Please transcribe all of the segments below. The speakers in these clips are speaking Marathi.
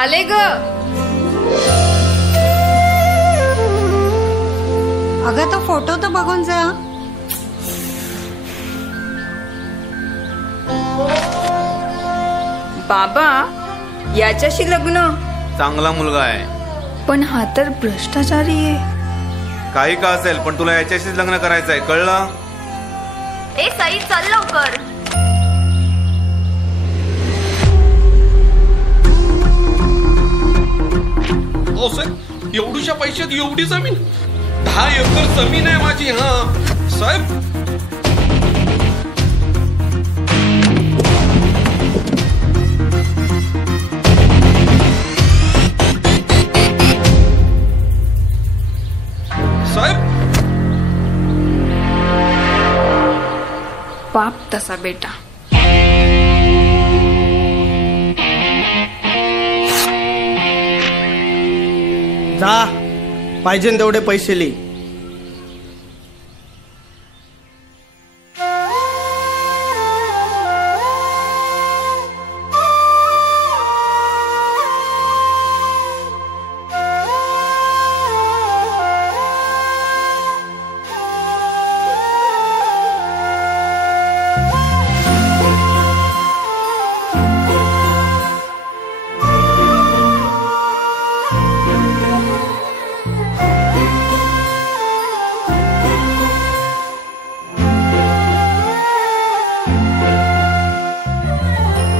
आले ग. अगं तो फोटो तर बघून जा. बाबा याच्याशी लग्न. चांगला मुलगा आहे पण हा तर भ्रष्टाचारी आहे. काही का असेल पण तुला याच्याशीच लग्न करायचं आहे, कळलं? ए साई चल लवकर. एवढ्याशा पैशात एवढी जमीन? 10 एकर जमीन आहे माझी. हा साहेब, बाप तसा बेटा. जा, पाहिजे तेवढे पैसे लिही.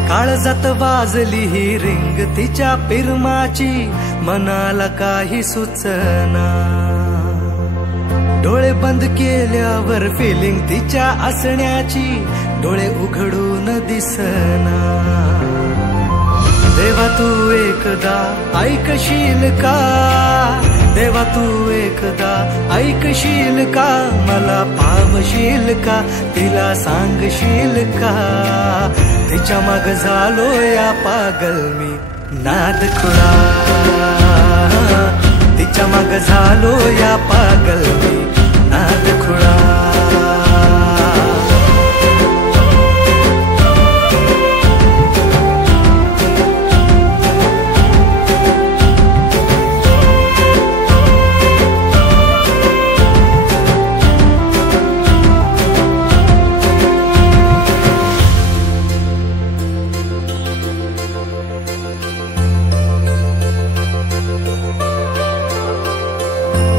काळजात वाजली ही रिंग तिच्या पिरमाची, मनाला काही सुचना. डोळे बंद केल्यावर फिलिंग तिच्या असण्याची, डोळे उघडून दिसना. देवा तू एकदा ऐकशील का, देवा तू एकदा ऐकशील का, मला पावशील का, तिला सांगशील का. तिच्या माग झालो या पागल मी नाद खुळा, तिच्या माग झालो या पागल मी नाद खुळा.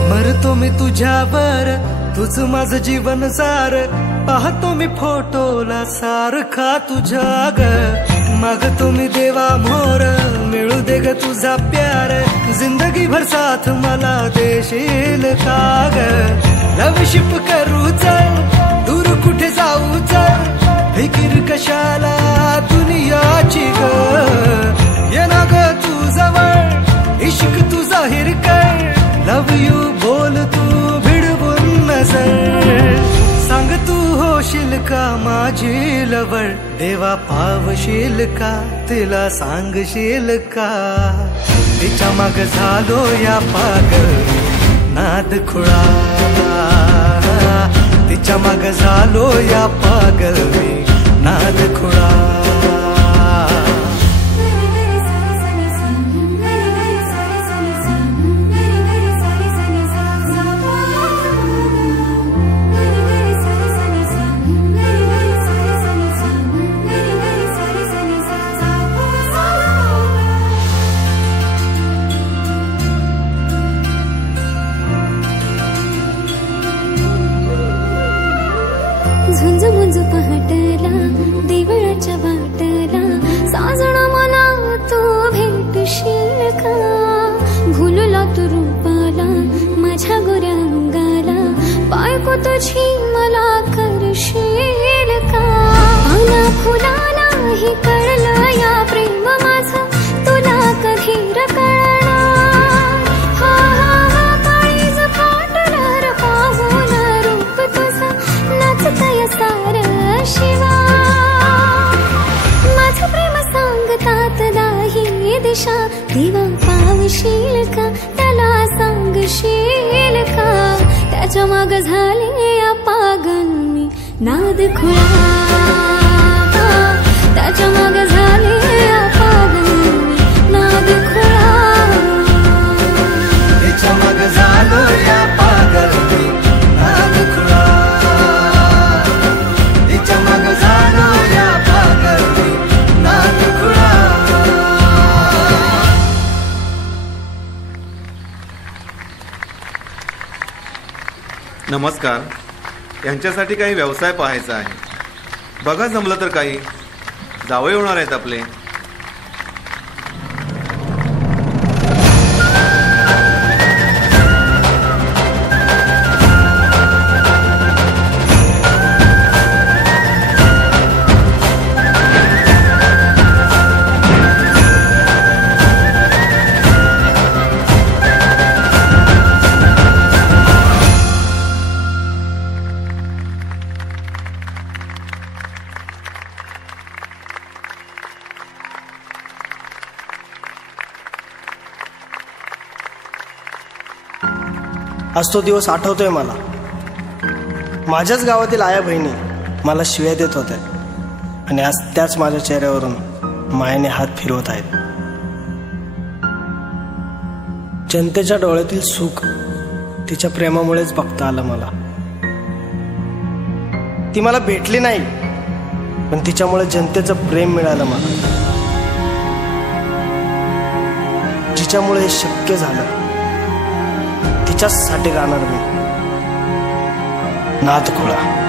मरतो मी तुझ्यावर, तुझ माझं जीवन सार. पाहतो मी फोटोला सारखा तुझ्या ग. मागतो मी देवा मोर, मिळू दे ग तुझा प्यार. जिंदगी भर साथ मला देशील का ग. लवशिप करू चल, दूर कुठे जाऊ चल. फिकीर कशाला दुनियाची ग. ये ना ग तू जवळ, इश्क तू जाहीर कर. लव यू बोल तू भिडवून नजर. सांग तू होशील का माझी लवळ. देवा पावशील का, तिला सांगशील का. तिच्या माग झालो या पागल नाद खुळा, तिच्या माग झालो या पागल मी नाद खुळा. झुंज मुंज पहाटला देवळाच्या वाटला. साजणा मला तू भेटशील का. भुलला तू रूपाला माझ्या गोऱ्या अंगाला. बायको तुझी मला करशील का. पाना फुलाला ही कळलं या प्रेम माझं, तुला कधी कळणार. हा हा हा काळीज फाटणार पाहून रूप तुझं नाचतय सार शिवा. माझं प्रेम सांगतात दाही दिशा. देवा पावशील का, त्याला सांगशील का. त्याच्या माग झाले या पागल मी नाद खुळा. त्याच्या माग झाले या पागल मी नाद खुळा. नमस्कार. यांच्यासाठी काही व्यवसाय पाहायचा आहे. बघा जमलं तर काही. जावई होणार आहेत आपले. आज तो दिवस आठवतोय मला. माझ्याच गावातील आया बहिणी मला शिव्या देत होत्या आणि आज त्याच माझ्या चेहऱ्यावरून मायेने हात फिरवत आहेत. जनतेच्या डोळ्यातील सुख तिच्या प्रेमामुळेच बघता आलं मला. ती मला भेटली नाही, पण तिच्यामुळे जनतेचं प्रेम मिळालं मला. जिच्यामुळे हे शक्य झालं तिच्यासाठी राहणार मी. नाथ खुळा.